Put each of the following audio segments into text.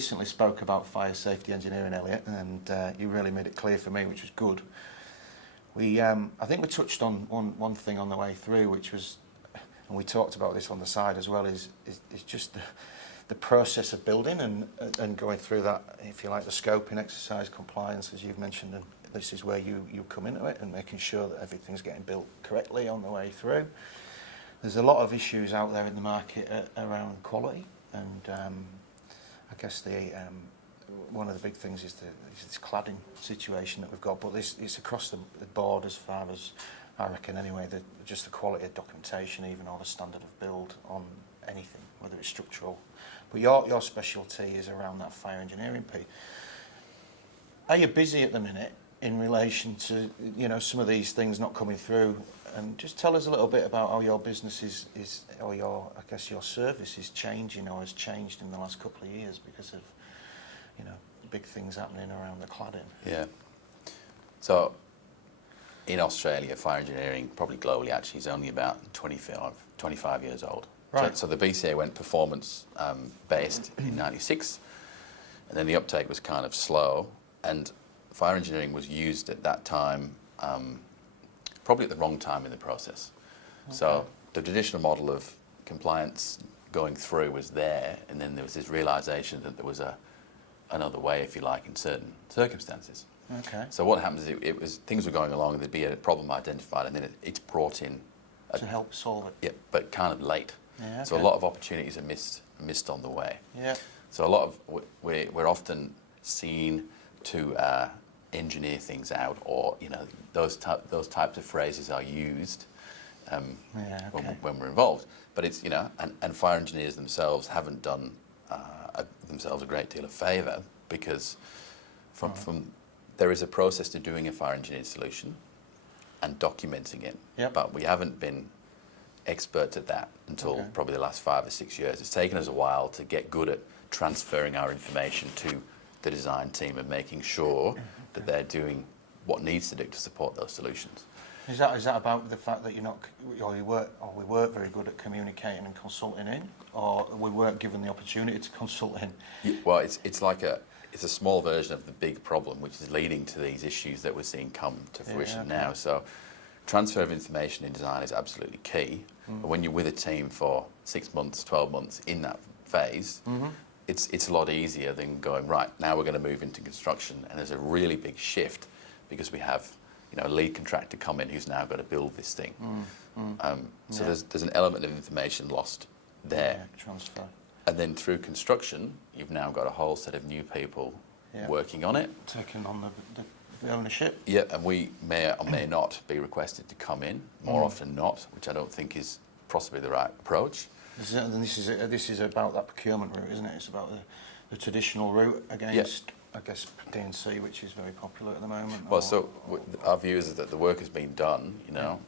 recently spoke about fire safety engineering, Eliot, and you really made it clear for me, which was good. I think we touched on one thing on the way through, which was, and we talked about this on the side as well, is just the process of building and going through that, if you like, the scoping exercise, compliance, as you've mentioned, and this is where you come into it and making sure that everything's getting built correctly on the way through. There's a lot of issues out there in the market around quality, and I guess one of the big things is this cladding situation that we've got, but it's across the board as far as, I reckon anyway, just the quality of documentation even, or the standard of build on anything, whether it's structural. But your specialty is around that fire engineering piece. Are you busy at the minute in relation to, you know, some of these things not coming through? And just tell us a little bit about how your business is or I guess your service is changing or has changed in the last couple of years because of, you know, big things happening around the cladding. Yeah. So in Australia, fire engineering, probably globally actually, is only about 25 years old. Right. So the BCA went performance based in '96, and then the uptake was kind of slow, and fire engineering was used at that time probably at the wrong time in the process. Okay. So the traditional model of compliance going through was there, and then there was this realisation that there was another way, if you like, in certain circumstances. Okay. So what happens is it was things were going along and there'd be a problem identified, and then it's brought in to help solve it. Yeah, but kind of late. Yeah, okay. So a lot of opportunities are missed on the way. Yeah. So a lot of we're often seen to engineer things out, or you know those types of phrases are used when we're involved. But it's, you know, and fire engineers themselves haven't done themselves a great deal of favour, because from there is a process to doing a fire engineered solution and documenting it. Yep. But we haven't been experts at that until probably the last 5 or 6 years. It's taken us a while to get good at transferring our information to the design team and making sure that they're doing what needs to do to support those solutions. Is that about the fact that we weren't very good at communicating and consulting in, or we weren't given the opportunity to consult in? Yeah, well, it's a small version of the big problem, which is leading to these issues that we're seeing come to fruition now. So transfer of information in design is absolutely key. But when you're with a team for 6 months, 12 months in that phase, it's a lot easier than going, right, now we're going to move into construction, and there's a really big shift because we have, you know, a lead contractor come in who's now got to build this thing. So there's an element of information lost there. Yeah, transfer. And then through construction, you've now got a whole set of new people working on it. Taking on the ownership. Yeah, and we may or may not be requested to come in, more often not, which I don't think is possibly the right approach. This is about that procurement route, isn't it? It's about the traditional route against, I guess, D&C, which is very popular at the moment. Well, so our view is that the work has been done, you know.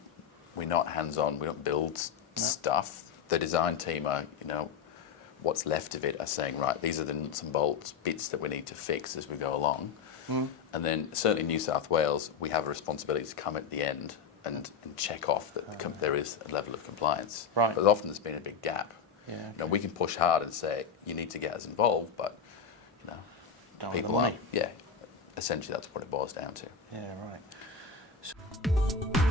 We're not hands-on, we don't build stuff. The design team are, you know, what's left of it are saying, right, these are the nuts and bolts bits that we need to fix as we go along. And then certainly in New South Wales, we have a responsibility to come at the end and check off that there is a level of compliance. Right. But often there's been a big gap. Yeah. You know, we can push hard and say, you need to get us involved, but, you know, Don't people aren't. Yeah, essentially that's what it boils down to. Yeah, right. So